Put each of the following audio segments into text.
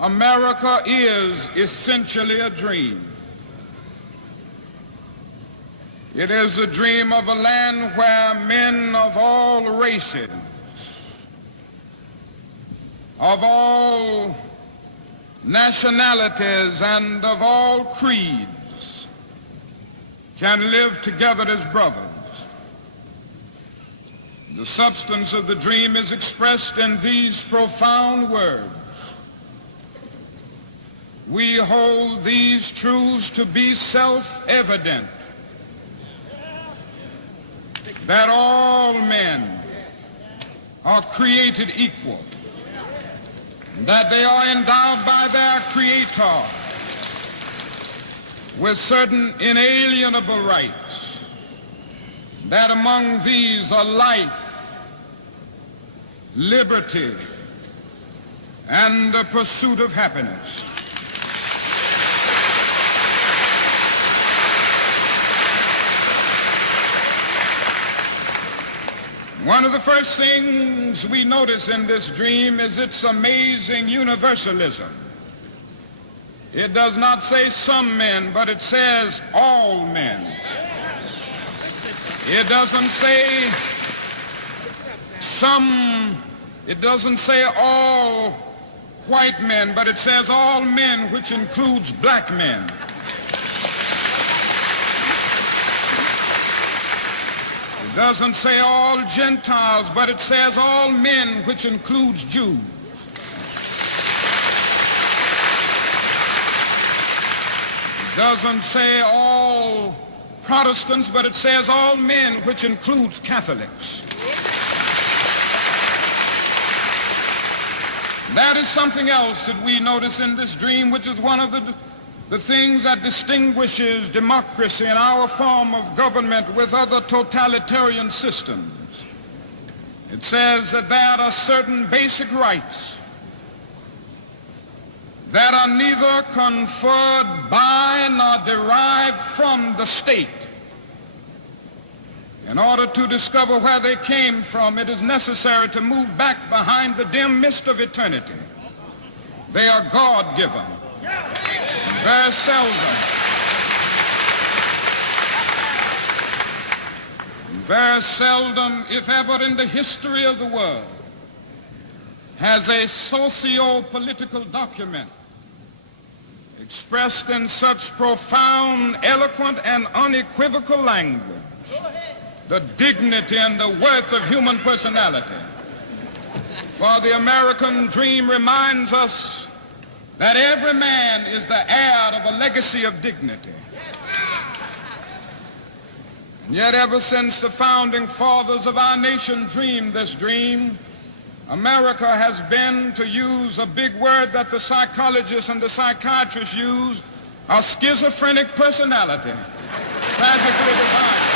America is essentially a dream. It is a dream of a land where men of all races, of all nationalities, and of all creeds can live together as brothers. The substance of the dream is expressed in these profound words. We hold these truths to be self-evident, that all men are created equal, that they are endowed by their Creator with certain inalienable rights, that among these are life, liberty, and the pursuit of happiness. One of the first things we notice in this dream is its amazing universalism. It does not say some men, but it says all men. It doesn't say it doesn't say all white men, but it says all men, which includes black men. It doesn't say all Gentiles, but it says all men, which includes Jews. It doesn't say all Protestants, but it says all men, which includes Catholics. That is something else that we notice in this dream, which is one of the things that distinguishes democracy and our form of government with other totalitarian systems. It says that there are certain basic rights that are neither conferred by nor derived from the state. In order to discover where they came from, it is necessary to move back behind the dim mist of eternity. They are God-given. Very seldom, if ever in the history of the world, has a socio-political document expressed in such profound, eloquent, and unequivocal language the dignity and the worth of human personality. For the American dream reminds us that every man is the heir of a legacy of dignity. And yet ever since the founding fathers of our nation dreamed this dream, America has been, to use a big word that the psychologists and the psychiatrists use, a schizophrenic personality, tragically defined.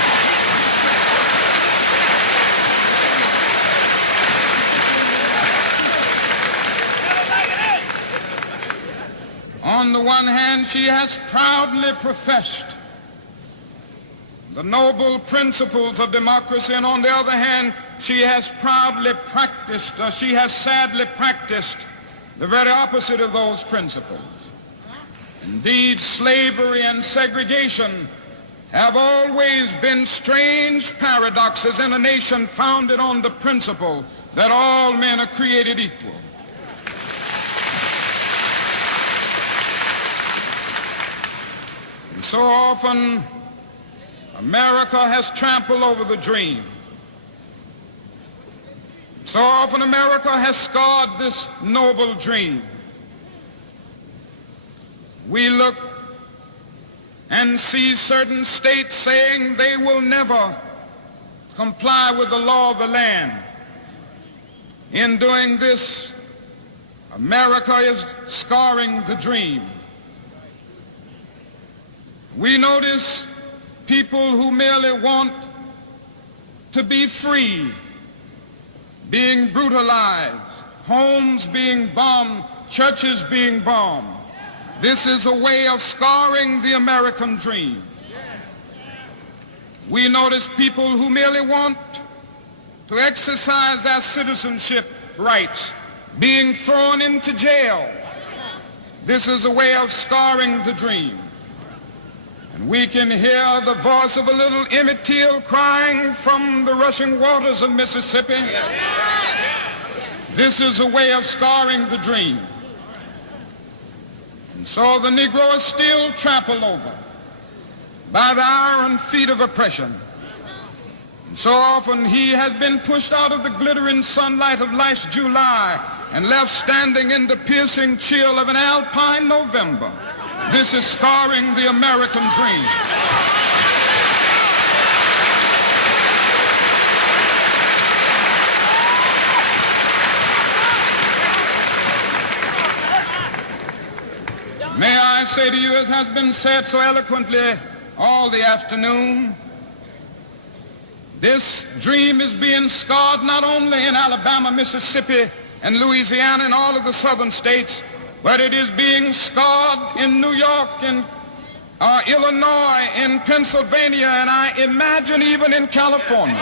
On the one hand, she has proudly professed the noble principles of democracy, and on the other hand, she has proudly practiced, or she has sadly practiced, the very opposite of those principles. Indeed, slavery and segregation have always been strange paradoxes in a nation founded on the principle that all men are created equal. And so often, America has trampled over the dream. So often America has scarred this noble dream. We look and see certain states saying they will never comply with the law of the land. In doing this, America is scarring the dream. We notice people who merely want to be free being brutalized, homes being bombed, churches being bombed. This is a way of scarring the American dream. We notice people who merely want to exercise their citizenship rights being thrown into jail This is a way of scarring the dream. And we can hear the voice of a little Emmett Till crying from the rushing waters of Mississippi. This is a way of scarring the dream. And so the Negro is still trampled over by the iron feet of oppression. And so often he has been pushed out of the glittering sunlight of life's July and left standing in the piercing chill of an alpine November. This is scarring the American dream. May I say to you, as has been said so eloquently all the afternoon, this dream is being scarred not only in Alabama, Mississippi, and Louisiana and all of the southern states, but it is being scarred in New York, in Illinois, in Pennsylvania, and I imagine even in California.